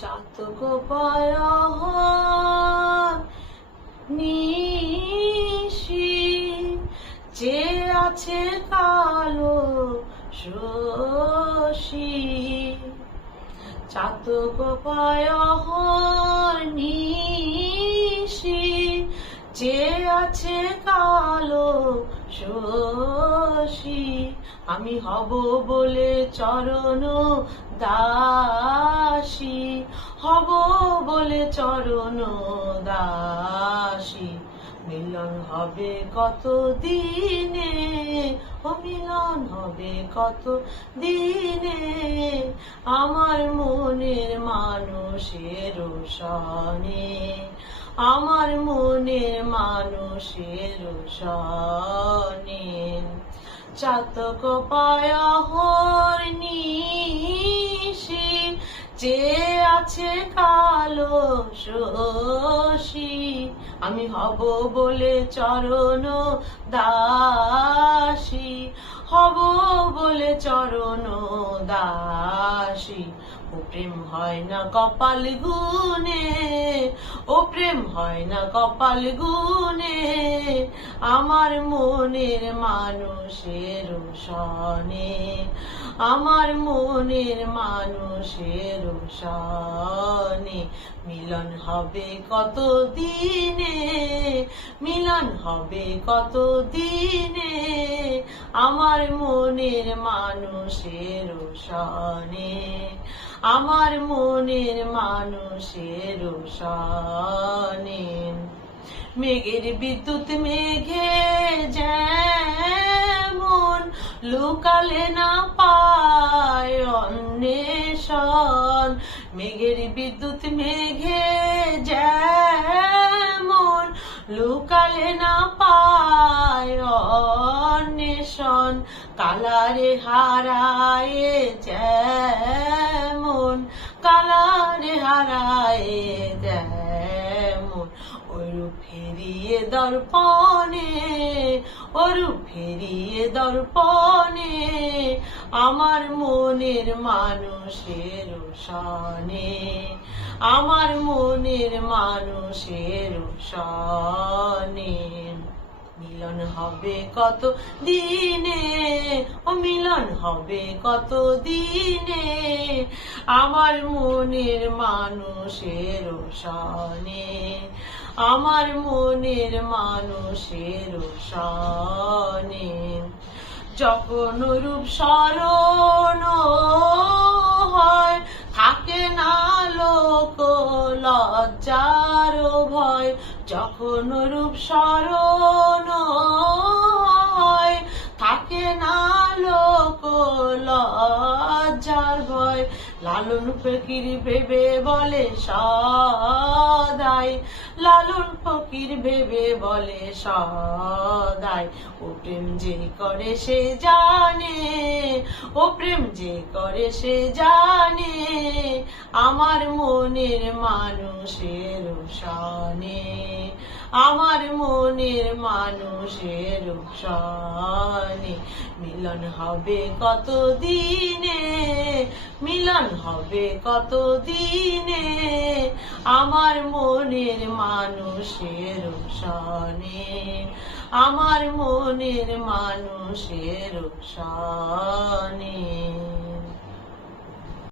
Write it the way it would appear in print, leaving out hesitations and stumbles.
চাতক পায় নিশি, যে আছে কালো শশী। চাতক পায় নিশি, যে আছে কালো শশী। আমি হব বলে চরণ দাসী, হব বলে চরণ দাসী। মিলন হবে কত দিনে, ও মিলন হবে কত দিনে, আমার মনের মানুষের সনে, আমার মনের মানুষের সনে। চাতক পায় নিশি, যে আছে কালো শশী। আমি হব বলে চরণ দাসী, হব বলে চরণ দাসী। ও প্রেম হয় না কপাল গুনে, ও প্রেম হয় না কপাল গুনে, আমার মনের মানুষের সনে, আমার মনের মানুষের সনে। মিলন হবে কত দিনে, মিলন হবে কত দিনে, আমার মনের মানুষের সনে, আমার মনের মানুষের সনে। মেঘের বিদ্যুৎ মেঘে যেমন লুকালে না পায় অন্বেষণ, মেঘের বিদ্যুৎ মেঘে যেমন লুকালে না পায় অন্বেষণ। কালারে হারায় যেমন, কালারে হারায় যেমন, ওরূপ ফিরিয়ে দর্পণে, ওরূপ ফিরিয়ে দর্পণে, আমার মনের মানুষের সনে, আমার মনের মানুষের সনে। মিলন হবে কত দিনে, ও মিলন হবে কত দিনে, আমার মনের মানুষের সনে, আমার মনের মানুষের সনে। যখন রূপ স্মরণ হয়, থাকে না লোক লজ্জার ভয়। যখন রূপ স্মরণ হয়, থাকে না লোক লজ্জার ভয়। লালন ফকির ভেবে বলে সদাই, লালন ফকির ভেবে বলে সদাই। ও প্রেম যে করে সে জানে, ও প্রেম যে করে সে জানে, আমার মনের মানুষের সনে, আমার মনের মানুষের সনে। মিলন হবে কত দিনে, মিলন হবে কত দিনে, আমার মনের মানুষের সনে, আমার মনের মানুষের সনে।